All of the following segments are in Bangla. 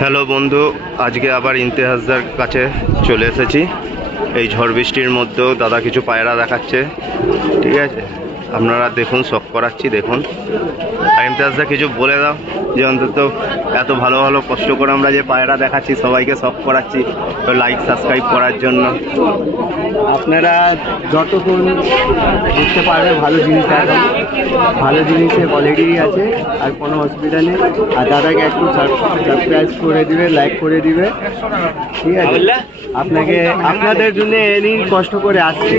হ্যালো বন্ধু, আজকে আবার ইমতিয়াজদার কাছে চলে এসেছি। এই ঝড় বৃষ্টির মধ্যেও দাদা কিছু পায়রা দেখাচ্ছে, ঠিক আছে? আপনারা দেখুন, শখ করাচ্ছি, দেখুন। আর ইমতিয়াজদা কিছু বলে দাও, যে অন্তত এত ভালো ভালো কষ্ট করে আমরা যে পায়রা দেখাচ্ছি, সবাইকে শখ করাচ্ছি, তো লাইক সাবস্ক্রাইব করার জন্য। আপনারা যতক্ষণ বুঝতে পারবে ভালো জিনিস দেখান, ভালো জিনিসের কোয়ালিটি আছে, আর কোনো অসুবিধা নেই। আর দাদাকে একটু সাবস্ক্রাইব করে দিবে, লাইক করে দিবে, ঠিক আছে? আপনাদের জন্য এনি কষ্ট করে আসছে,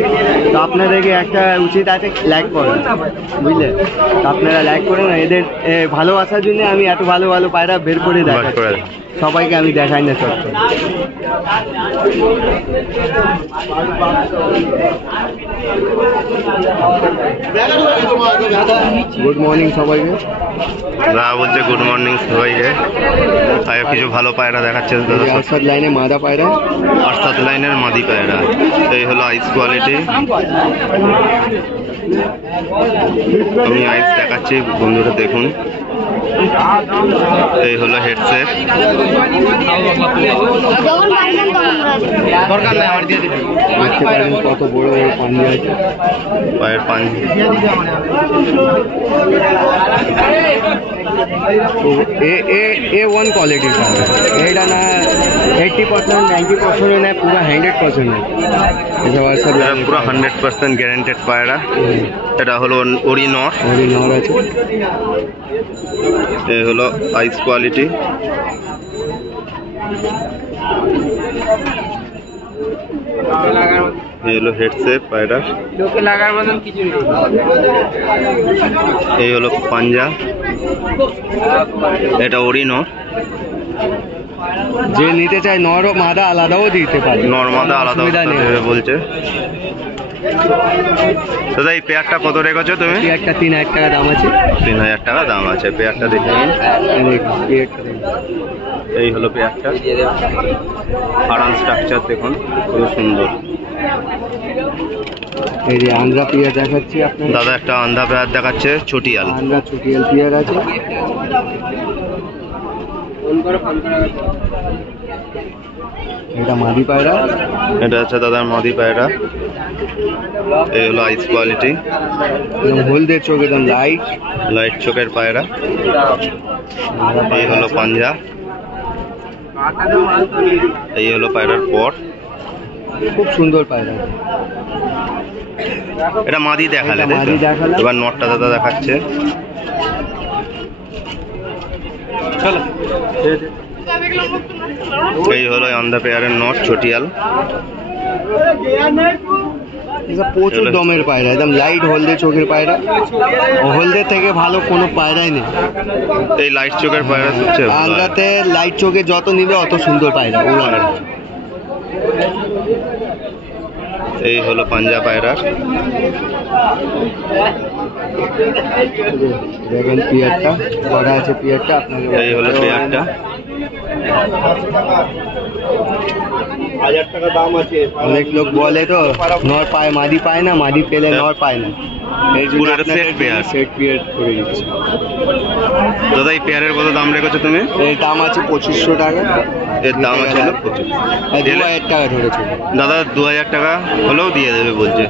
তো আপনাদেরকে একটা উচিত আছে লাইক করা, বুঝলে? আপনারা লাইক করে না, এদের ভালোবাসার জন্য আমি এত ভালো ভালো পায়রা বের করে দেখাচ্ছি, সবাইকে আমি দেখাই না সব। গুড মর্নিং সবাইকে। দাদা বলছে গুড মর্নিং সবাইকে। আর কিছু ভালো পায়রা দেখাচ্ছে দাদা। আরশাদ লাইনে মাদা পায়রা, আরশাদ লাইনের মাদি পায়রা। এই হলো আইস কোয়ালিটি। আমি আইস দেখাচ্ছি, বন্ধুরা দেখুন। এই হলো হেডসেট। দেখতে পারেন কত বড় পাঞ্জি আছে, পায়ের পাঞ্জি। A1 কোয়ালিটির পায়রা, এটা না 80% 90% না, পুরো 100% না। এটা পুরো 100% গ্যারান্টেড পায়রা। এটা হলো ওরি নর আছে। এই হলো আইস কোয়ালিটি। এই হলো হেডসেট পায়রা। এই হলো পাঞ্জা। এটা ওরি নর। যে নিতে চায় নর ও মাদা আলাদাও দিতে পারে, নর মাদা আলাদা দেবে বলছে। দাদা এই পেয়ারটা কত রেখেছো তুমি? পেয়ারটা 3000 টাকা দাম আছে। 3000 টাকা দাম আছে পেয়ারটা, দেখে নিন। এই হলো পেয়ারটা। আরাম স্ট্রাকচার দেখুন, খুব সুন্দর। এই যে আন্ধ্রা পেয়ার দেখাচ্ছি আপনার। দাদা একটা আন্ধ্রা পেয়ার দেখাচ্ছে, চটিয়াল। আন্ধ্রা চটিয়াল পেয়ার আছে। এটা মাদি পায়রা। এটা হচ্ছে দাদার মাদি পায়রা। এই হলো আইস কোয়ালিটি। হলদের চোখ, একদম লাইট চোখের পায়রা। এই হলো পাঞ্জা। এই হলো পায়রার পর। খুব সুন্দর পায়রা। এটা মাদি দেখালে, এবার নটটা দাদা দেখাচ্ছে। এই হলো আন্ধ্রা পেয়ারের নট, চটিয়াল। প্রচুর দমের পায়রা, একদম লাইট হলদে চোখের পায়রা। হলদের থেকে ভালো কোনো পায়রাই নেই। এই লাইট চোখের পায়রা সবচেয়ে ভালো। আন্ধ্রাতে লাইট চোখে যত নিবে অত সুন্দর পায়রা। এই হলো পাঞ্জা পায়রা। দেখেন পেয়ারটা করা আছে, পেয়ারটা আপনাকে। এই হলো পেয়ারটা। 1000 টাকা দাম আছে। অনেক লোক বলে তো নর পায়, মাদি পায় না, মাদি পেলে নর পায় না। এই জন্য সেট পেয়ার করে দিচ্ছি। দাদা এই পেয়ারের কত দাম রেখেছো তুমি? এর দাম আছে 2500 টাকা। এর দাম আছে 2000 টাকা ধরেছে দাদা। 2000 টাকা হলেও দিয়ে দেবে বলছে।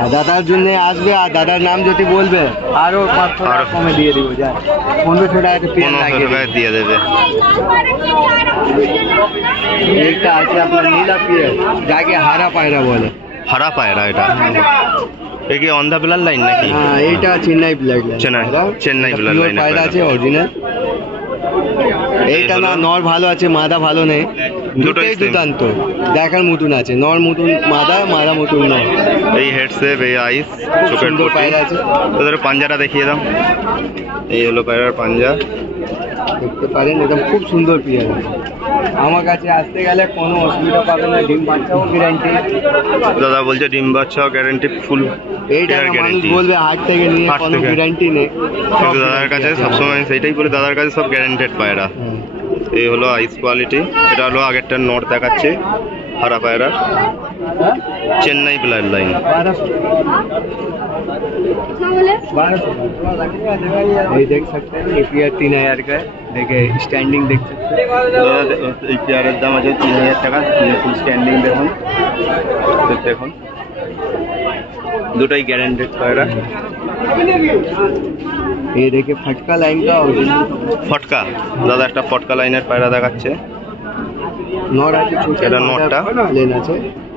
আর দাদার জন্য আসবে, আর দাদার নাম যদি বলবে আরো 500 টাকা কমে দিয়ে দিব। যা 1500 টাকা দিয়ে দেবে। এইটা আছে আপনার নীলা পিয়ার, যাকে হারা পায়রা বলে। হারা পায়রা এটা এ কি অন্ধ্রা ব্লাড লাইন নাকি? হ্যাঁ, এইটা Chennai blood line. Chennai blood line পায়রা আছে অরিজিনাল। এইটা না নর ভালো আছে, মাদা ভালো নেই, দুটোই দুর্দান্ত দেখার মতন আছে। নর মতন মাদা, মাদা মতন নর। এই হেডসেপ, এই আইস, চোখের পায়রা আছে। তোদের পাঞ্জাটা দেখিয়ে দাও। এই হলো পায়রার পাঞ্জা, দেখতে পারেন, একদম খুব সুন্দর পেয়ার। আমার কাছে আসতে গেলে কোনো অসুবিধা পাবে না, ডিম বাচ্চাও গ্যারান্টি। দাদা বলছে ডিম বাচ্চাও গ্যারান্টি ফুল। এইটা মানুষ বলবে হাট থেকে নিয়ে কোনো গ্যারান্টি নেই, কিন্তু দাদার কাছে সবসময় সেইটাই বলে, দাদার কাছে সব গ্যারান্টেড পায়রা। এই হলো আইস কোয়ালিটি। এটা হলো আগেরটার নট দেখাচ্ছে, हरा पायरा चेन्नई ब्लड लाइन। 1200 ये देख सकते हैं, ये पेयर 3000 का है। देखिए स्टैंडिंग देख सकते हैं, এই পেয়ারের দাম আছে 3000 টাকা। ফুল স্ট্যান্ডিং দেখুন, দেখুন দুটাই গ্যারান্টেড পায়রা। ये देखिए फटका लाइन का original ফটকা দাদা একটা ফটকা লাইনের পায়রা দেখাচ্ছে। नॉट আছে ছোট এটা নটটা। প্লেন আছে,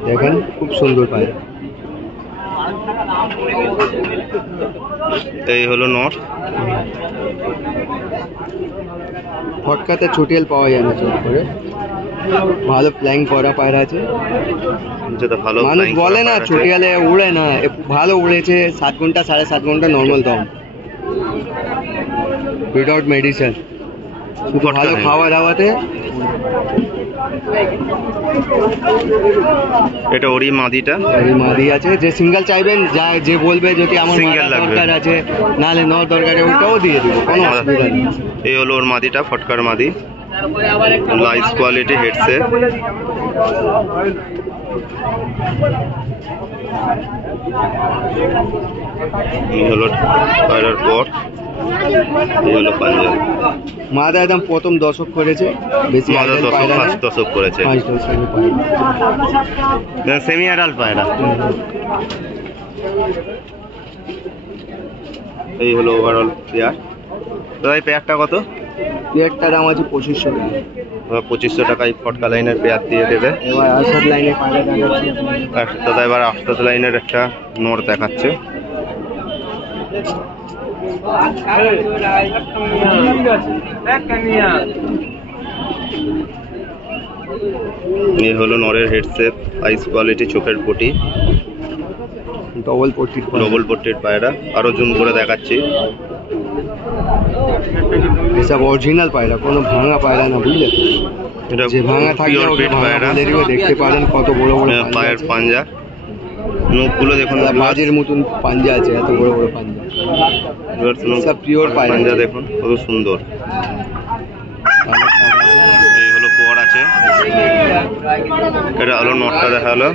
দেখেন খুব সুন্দর পায়রা। এই হলো নট। ফটকাতে চটিয়াল পাওয়া যায় না চট করে, ভালো ফ্লাইং করা পায়রা আছে। যেটা ভালো মানুষ flying বলে করা না পায়রা আছে। চটিয়ালে উড়ে না, এ ভালো উড়েছে 7 ঘন্টা 7.5 ঘন্টা নর্মাল দম, উইদাউট মেডিসিন, শুধু ফটকা ভালো নেই। খাওয়া দাওয়াতে। এটা ওরই মাদিটা। এই মাদি আছে, যে সিঙ্গেল চাইবেন যা যে বলবে যদি আমার Single মাদা লাগবে। দরকার আছে নাহলে ন দরকার ওটাও দিয়ে দিব, কোনো অসুবিধা নেই। এই হলো ওর মাদিটা, ফটকার মাদি, লাইস কোয়ালিটি হেডসেট। এই হলো পায়রার পট, এই হলো পাঞ্জাব। মাদা একদম প্রথম দশক করেছে, বেশি মাদা আইডেল দশক পায়রা নেই। ফার্স্ট দশক করেছে। 5 দশকের পায়রা। সেমি অ্যাডাল্ট পায়রা। এই হলো ওভারঅল পেয়ার। দাদা এই পেয়ারটা কত? পেয়ারটার দাম আছে 2500 টাকা। 2500 টাকায় ফটকা লাইনের পেয়ার দিয়ে দেবে। এবার আসাদ লাইনে পায়রা দেখাচ্ছি। আর দাদা এবার আফতাব লাইনের একটা নোট দেখাচ্ছে। এই হলো নরের হেডসেট, আইস কোয়ালিটি, চোখের পটি, ডবল পট্টির পায়রা। ডবল পট্টির পায়রা। আরো জুম করে দেখাচ্ছি। এসব অরিজিনাল পায়রা, কোনো ভাঙা পায়রা না, বুঝলে? এটা যে ভাঙা থাকলে পিওর ওকে বিট ভাঙা পায়রা। বলে দিবে। দেখতে পারেন কত বড় বড় পাঞ্জা পায়ের আছে। পাঞ্জা, নখগুলো দেখুন। বাজের মতন পাঞ্জা আছে, এত বড় বড় পাঞ্জা। সব pure পায়রা। পাঞ্জা দেখুন কত সুন্দর। এই হলো পর আছে। এটা হলো নটটা দেখা হলো।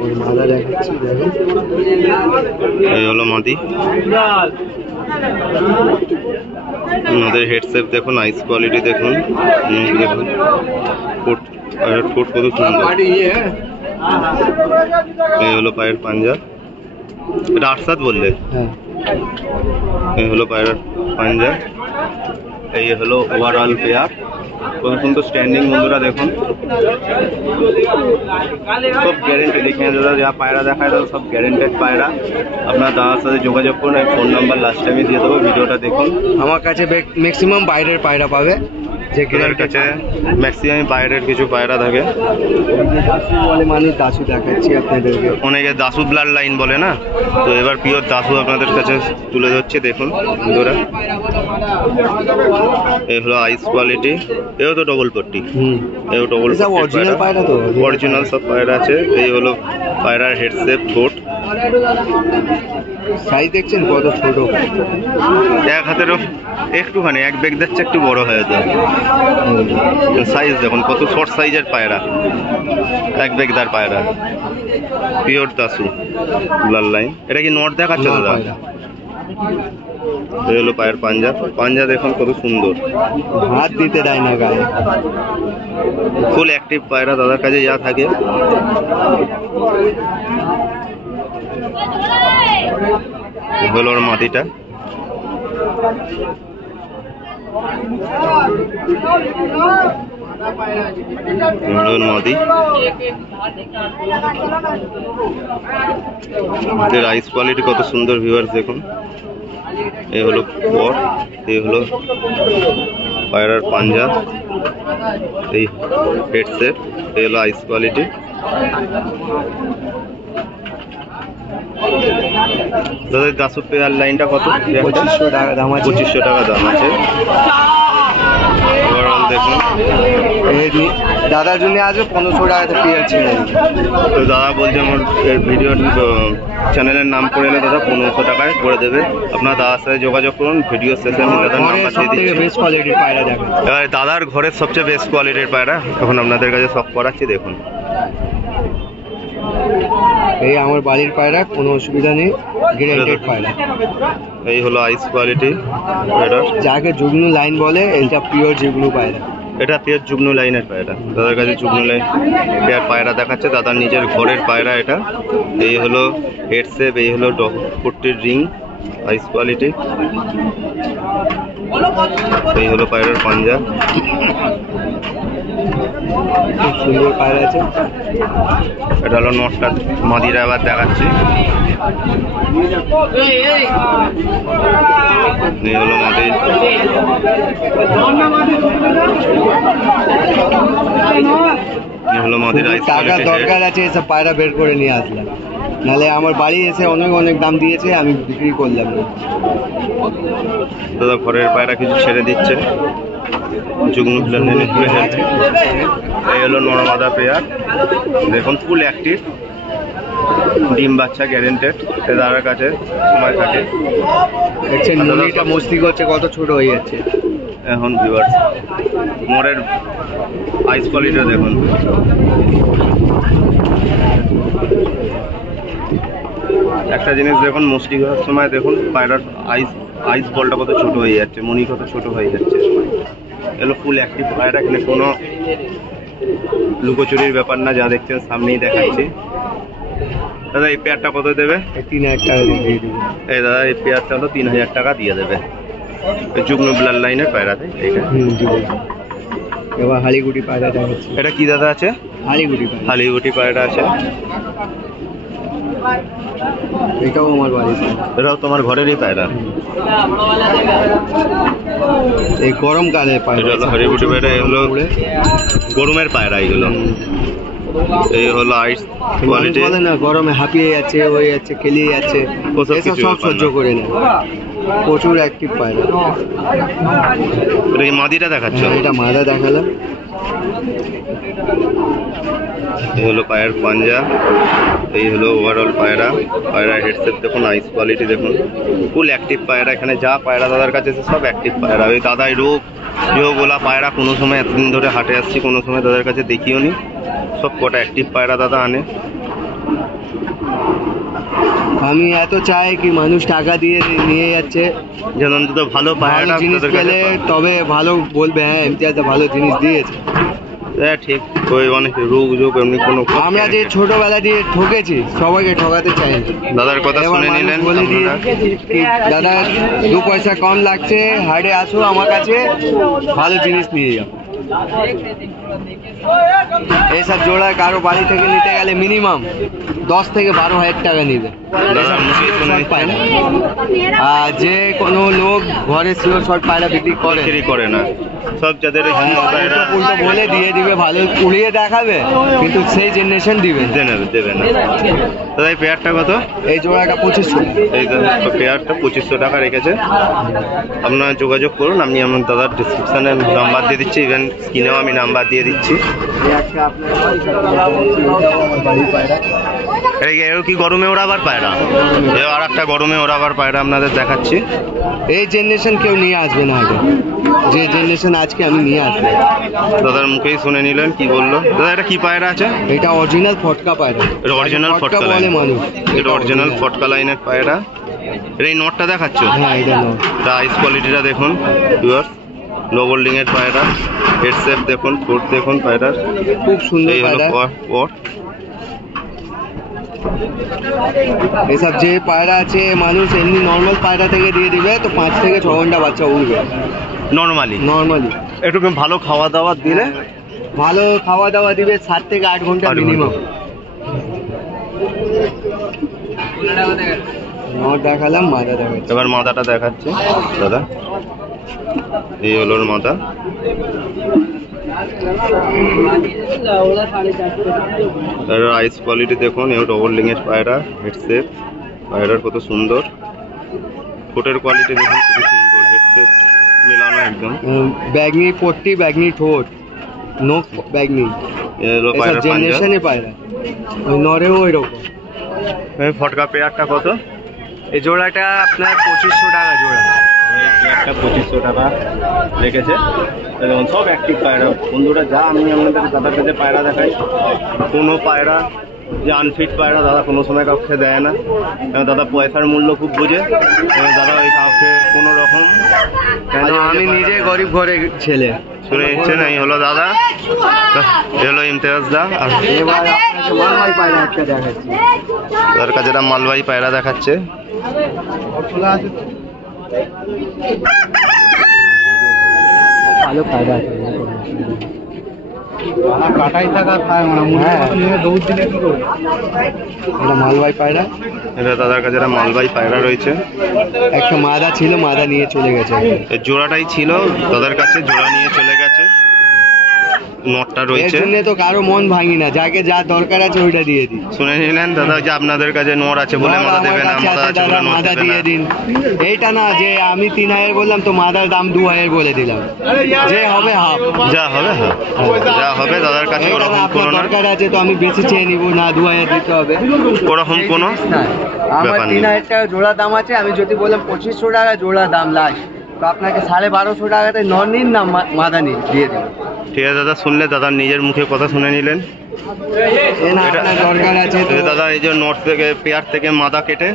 ওর মাদা দেখাচ্ছি, দেখেন। এই হলো মাদি। ওদের হেডসেট দেখুন, আইস কোয়ালিটি দেখুন, নখ দেখুন, ঠোঁট, পায়ের ঠোঁট কত সুন্দর। এই হলো পায়ের পাঞ্জা। এটা 8-7 বললে। হ্যাঁ, এই হলো পায়ের পাঞ্জা। এই হলো ওভারঅল পেয়ার। কত সুন্দর স্ট্যান্ডিং বন্ধুরা দেখুন। সব গ্যারেন্টি, দেখে দাদা যা পায়রা দেখায় দাদা সব গ্যারেন্টেড পায়রা। আপনার দাদার সাথে যোগাযোগ করুন, আমি ফোন নাম্বার লাস্ট টাইমে দিয়ে দেবো, ভিডিওটা দেখুন। আমার কাছে ম্যাক্সিমাম বাইরের পায়রা পাবে, যে ওদের কাছে ম্যাক্সিমাম বাইরের কিছু পায়রা থাকে। দাসু বলে মানুষ, দাসু দেখাচ্ছি আপনাদেরকে। অনেকে দাসু ব্লাড লাইন বলে না, তো এবার পিওর দাসু আপনাদের কাছে তুলে ধরছে দেখুন বন্ধুরা। এই হলো আইস কোয়ালিটি, এও তো ডবল পট্টি, এও ডবল সব অরিজিনাল পায়রা তো, অরিজিনাল সব পায়রা আছে। এই হলো পায়রার হেডসেট, ঠোঁট। সাইজ দেখছেন কত ছোট, এক হাতেরও একটুখানি, এক বেগ যাচ্ছে একটু বড় হয়ে যায়। সাইজ দেখুন কত শর্ট সাইজের পায়রা, এক বেগদার পায়রা, পিওর দাসু লাল লাইন। এটা কি নট দেখাচ্ছে দাদা? পায়রা। এই হলো পায়ের পাঞ্জা, পাঞ্জা দেখুন কত সুন্দর, হাত দিতে দেয় না গায়ে। ফুল অ্যাক্টিভ পায়রা দাদার কাছে যা থাকে। এই হলো ওর মাটিটা। নদী রাইস কোয়ালিটি কত সুন্দর, ভিউয়ার্স দেখুন। এই হলো পর, এই হলো পায়রার পাঞ্জা, এই হেডসেট, এই হলো আইস কোয়ালিটি। দাদা দাসু পেয়ার লাইনটা কত? 2500 টাকা দাম আছে। 2500 টাকা দাম আছে। ওভারঅল দেখুন। এর দাদার জন্য আসবে 1500 টাকাতে পেয়ার ছেড়ে দিই। তো দাদা বলছে আমার ভিডিও চ্যানেলের নাম করে এলে দাদা 1500 টাকায় করে দেবে। আপনারা দাদার সাথে যোগাযোগ করুন, ভিডিও শেষে আমি দাদার নাম্বার দিয়ে দিচ্ছি। বেস্ট কোয়ালিটির পায়রা দেখেন। এবার দাদার ঘরের সবচেয়ে বেস্ট কোয়ালিটির পায়রা এখন আপনাদের কাছে সব করাচ্ছি দেখুন। এই আমার বাড়ির পায়রা, কোনো অসুবিধা নেই, গ্যারান্টেড পায়রা। এই হলো আইস কোয়ালিটি পায়রা, যাকে যুগ্নু লাইন বলে, এটা পিওর যুগ্নু পায়রা। এটা পেয়ার যুগ্ন লাইনের পায়রা। দাদার কাছে যুগ্ন লাইন পেয়ার পায়রা দেখাচ্ছে, দাদার নিজের ঘরের পায়রা এটা। এই হলো হেড শেপ, এই হলো ফুটটির রিং, আইস কোয়ালিটি। এই হলো পায়রার পাঞ্জা, খুব সুন্দর পায়রা আছে। এটা হলো নটটা মাদিরা আবার দেখাচ্ছি। এই হলো মাদি, এই হলো মাদির আইস টাকা কোয়ালিটি। দরকার আছে এসব পায়রা বের করে নিয়ে আসলাম, নাহলে আমার বাড়ি এসে অনেক অনেক দাম দিয়েছে, আমি বিক্রি করলাম না। দাদা ঘরের পায়রা কিছু ছেড়ে দিচ্ছে, যুগ্ন এই হলো নরমাদা পেয়ার দেখুন, ফুল অ্যাক্টিভ, ডিম বাচ্চা গ্যারেন্টেড। দাদার কাছে সময় থাকে। দেখছেন নদীটা মস্তি করছে, কত ছোট হয়ে যাচ্ছে। এখন ভিউয়ার্স মোরের আইস কোয়ালিটি দেখুন। একটা জিনিস দেখুন, মুষ্টি করার সময় দেখুন পায়রার আইস বলটা কত ছোট হয়ে যাচ্ছে, মনি কত ছোট হয়ে যাচ্ছে। এগুলো ফুল অ্যাক্টিভ পায়রা, এখানে কোনো লুকোচুরির ব্যাপার না, যা দেখছেন সামনেই দেখাচ্ছি। দাদা এই পেয়ারটা কত দেবে? 3000 টাকা দিয়ে দেবো। এই দাদা এই পেয়ারটা হলো 3000 টাকা দিয়ে দেবে। যুগ্ন ব্লাড লাইনের পায়রাতে এইটা। এবার হালিগুটি পায়রা দেখাচ্ছি। এটা কি দাদা আছে? হালিগুটি পায়রা, হালিগুটি পায়রা আছে। এটাও আমার বাড়ির পায়রা। এটাও তোমার ঘরেরই পায়রা? এই গরমকালের পায়রা। এটা হলো হালিগুটি পায়রা, এগুলো গরমের পায়রা এগুলো। এই হলো আইস কোয়ালিটি। বলে না গরমে হাঁপিয়ে যাচ্ছে, হয়ে যাচ্ছে, খেলিয়ে যাচ্ছে, এসব সব সহ্য করে নেয়, প্রচুর অ্যাক্টিভ পায়রা। এটা কি মাদিটা দেখাচ্ছ? এটা মাদা দেখালাম। এই হলো পায়ের পাঞ্জা, এই হলো ওভারঅল পায়রা। পায়রার হেডসেট দেখুন, আইস কোয়ালিটি দেখুন, ফুল অ্যাক্টিভ পায়রা। এখানে যা পায়রা দাদার কাছে আছে সব অ্যাক্টিভ পায়রা। ওই দাদাই রোগওয়ালা পায়রা কোনো সময় এতদিন ধরে হাটে আসছি, কোনো সময় দাদার কাছে দেখিও নি, সব কটা অ্যাক্টিভ পায়রা দাদা আনে। আমি এত চাই কি মানুষ টাকা দিয়ে নিয়ে যাচ্ছে, যেন অন্তত ভালো পায়রা জিনিস পেলে তবে ভালো বলবে, হ্যাঁ ইমতিয়াজ ভালো জিনিস দিয়েছে। হ্যাঁ ঠিক, ওই অনেক রোগ এমনি কোনো। আমরা যে ছোটবেলা দিয়ে ঠকেছি, সবাইকে ঠকাতে চাই না। দাদার কথা শুনে নিলেন বলে দিই আপনারা। কি দাদা 2 পয়সা কম লাগছে, হাটে আসো আমার কাছে, ভালো জিনিস নিয়ে যাও। এইসব জোড়া কারো বাড়ি থেকে নিতে গেলে মিনিমাম 10 থেকে 12,000 টাকা নিবে। দাদার মুখে শুনে নিচ্ছেন। আর যে কোনো লোক ঘরে শিওর শর্ট পায়রা বিক্রি করে না, সব যাদের উল্টো বলে দিয়ে দিবে, ভালো উড়িয়ে দেখাবে, কিন্তু সেই জেনারেশন দিবে দেবে না। দাদা এই পেয়ারটা কত? এই জোড়াটা 2500। এই পেয়ারটা 2500 টাকা রেখেছে। আপনারা যোগাযোগ করুন, আমি আমার দাদার ডিসক্রিপশানে নাম্বার দিয়ে দিচ্ছি, ইভেন স্ক্রিনেও আমি নাম্বার দিয়ে দিচ্ছি। এও কি গরমে ওড়াবার পায়রা? এও আর একটা গরমে ওড়াবার পায়রা আপনাদের দেখাচ্ছি। এই জেনারেশন কেউ নিয়ে আসবে না আগে, যে জেনারেশন আজকে আমি নিয়ে আসবো। দাদার মুখেই শুনে নিলেন কি বললো। দাদা এটা কি পায়রা আছে? এটা অরিজিনাল ফটকা পায়রা। এটা অরিজিনাল ফটকা বলে লাইন মানুষ, এটা অরিজিনাল ফটকা লাইনের পায়রা। এটা এই নটটা দেখাচ্ছ? হ্যাঁ এটা নট। তা আইস কোয়ালিটিটা দেখুন ভিউয়ার্স, লো বোল্ডিং এর পায়রা, হেড শেপ দেখুন, ঠোঁট দেখুন পায়রার, খুব সুন্দর এই হলো পায়রা। পট। এসব যে পায়রা আছে মানুষ এমনি নর্মাল পায়রা থেকে দিয়ে দিবে তো 5 থেকে 6 ঘন্টা বাচ্চা উঠবে নর্মালি একটু ভালো খাওয়া দাওয়া দিলে, ভালো খাওয়া দাওয়া দিবে 7 থেকে 8 ঘন্টা মিনিমাম। নট দেখালাম, মাদা দেখাচ্ছি। এবার মাদাটা দেখাচ্ছে দাদা, এই হলো ওর মাদা। আইস কোয়ালিটি দেখুন, এও ডবল লিংয়ের পায়রা, হেডসেপ পায়রার কত সুন্দর, ঠোঁটের কোয়ালিটি দেখুন খুবই সুন্দর, হেডসেপ মেলানো একদম। ব্যাগনি পট্টি, ব্যাগনি ঠোঁট, নোক ব্যাগ নেই, এ হলো পায়রা পাঞ্জা। জেনারেশনে পায়রা, ওই নরেও ওই রকম। এই ফটকা পেয়ারটা কত? এই জোড়াটা আপনার 2500 টাকা জোড়া। এই পেয়ারটা 2500 টাকা রেখেছে। দেখুন সব অ্যাক্টিভ পায়রা বন্ধুরা। যা আমি আপনাদের দাদার কাছে পায়রা দেখাই, কোনো পায়রা যে আনফিট পায়রা দাদা কোনো সময় কাউকে দেয় না, কারণ দাদা পয়সার মূল্য খুব বোঝে। দাদা ওই কাউকে কোনো রকম, কেন আমি নিজে গরিব ঘরের ছেলে। শুনে নিচ্ছেন, এই হলো দাদা, এই হলো ইমতিয়াজ দা। আর এবার আপনাকে মালবাহী পায়রা একটা দেখাচ্ছি। তার কাছে একটা মালবাহী পায়রা দেখাচ্ছে। ভালো পায়রা আছে, কাটাই থাকা দৌড় দিলে কি করবে? এটা মালবাহী পায়রা। এটা দাদার কাছে একটা মালবাহী পায়রা রয়েছে। একটা মাদা ছিল, মাদা নিয়ে চলে গেছে। এই জোড়াটাই ছিল দাদার কাছে, জোড়া নিয়ে চলে গেছে। নটটা এর রয়েছে। জন্য তো কারো মন ভাঙি না, যাকে যা দরকার আছে ওইটা দিয়ে দিই। শুনে নিলেন দাদা যে আপনাদের কাছে নর আছে বলে মাদা দেবে না, মাদা আছে বলে নর মাদা দেবে দিয়ে না। দিন। এইটা না যে আমি 3000 বললাম তো মাদার দাম 2000 বলে দিলাম, যে হবে হাফ। যা হবে হ্যাঁ, যা হবে দাদার কাছে এইটা না, ওরকম কোনো আপনার না, দরকার আছে তো আমি বেশি চেয়ে নিব না, 2000 দিতে হবে ওরকম কোনো না। আমার ব্যাপার নেই। 3000 টাকা জোড়া দাম আছে। আমি যদি বললাম 2500 টাকা জোড়া দাম লাস্ট, তো আপনাকে 1250 টাকাতে নর নিন না মাদা নিন, দিয়ে দেবো। ঠিক আছে দাদা, শুনলে দাদার নিজের মুখে কথা শুনে নিলেন। এ না আপনার দরকার আছে তো এই দাদা এই যে নট থেকে পেয়ার থেকে মাদা কেটে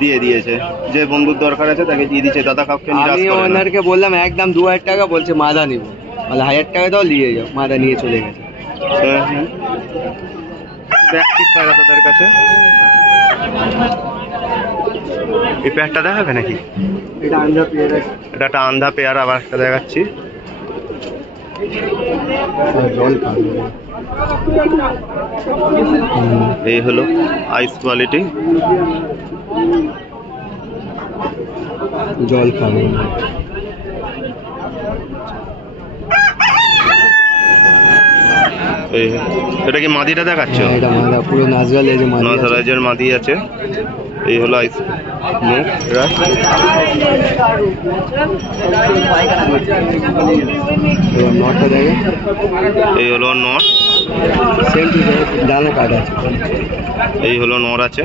দিয়ে দিয়েছে, যে বন্ধুর দরকার আছে তাকে দিয়ে দিয়েছে। দাদা কাউকে নিরাশ আমি করে না। ওনারকে বললাম একদম 2000 টাকা, বলছে মাদা নিব, বলে 1000 টাকা দাও নিয়ে যাও, মাদা নিয়ে চলে গেছে। হ্যাঁ, হ্যাঁ। অ্যাক্টিভ পায়রা তাদের কাছে। এই পেয়ারটা দেখাবে নাকি? এটা আন্ধ্রা পেয়ার আছে। এটা একটা আন্ধা পেয়ার, আবার একটা দেখাচ্ছি। জল খাবে। এই হলো আইস কোয়ালিটি। জল খাবে। এই এটা কি মাদিটা দেখাচ্ছ? হ্যাঁ, এটা মাদা পুরো নাজরা লেজে মাদা আছে। নজরাইজের মাদি আছে। এই হলো আইস মুখ এরা। এবার নটটা দেখে এই হলো নর। সেম টু ডানা কাট আছে। এই হলো নর আছে।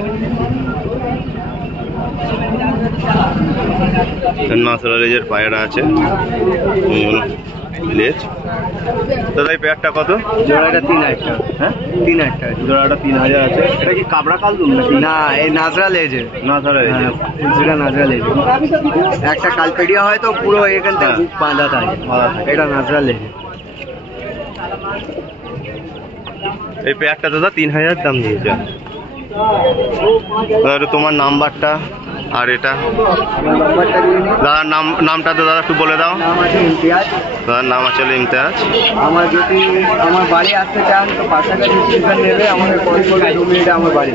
নজরা লেজের পায়রা আছে। এই হলো লেজ। দাদা এই পেয়ারটা কত? জোড়াটা 3000 টাকা। হ্যাঁ, 3000 টাকা। জোড়াটা 3000 আছে। এটা কি কাবরা কালদুম নাকি? না, এই নাজরা লেজে। নজরা লেজ। হ্যাঁ, যেটা নাজরা লেজে। একটা কালপেডিয়া হয় তো পুরো এখান থেকে হ্যাঁ। বুক বাঁধা থাকে, বাঁধা থাকে। এটা নাজরা লেজে। এই পেয়ারটা দাদা 3000 দাম দিয়েছে। এবারে তোমার নাম্বারটা আর এটা আমার নাম্বারটা দিয়ে নিন। দাদার নামটা তো দাদা একটু বলে দাও। নাম আছে ইমতিয়াজ। দাদার নাম আছে ইমতিয়াজ। আমার যদি আমার বাড়ি আসতে চান তো পাশাপাশি স্টেশন নেবে, আমাকে কল করবে, 2 মিনিটে আমার বাড়ি।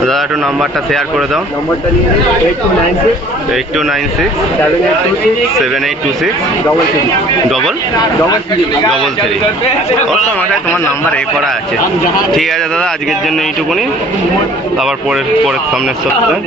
দাদা একটু নাম্বারটা শেয়ার করে দাও। নম্বরটা নিয়ে নিন 8296 8296 7826 7826 ডবল থ্রি। ওর তো মাথায় তোমার নাম্বার করা আছে। ঠিক আছে দাদা, আজকের জন্য এইটুকুনি, আবার পরের সামনের সপ্তাহে।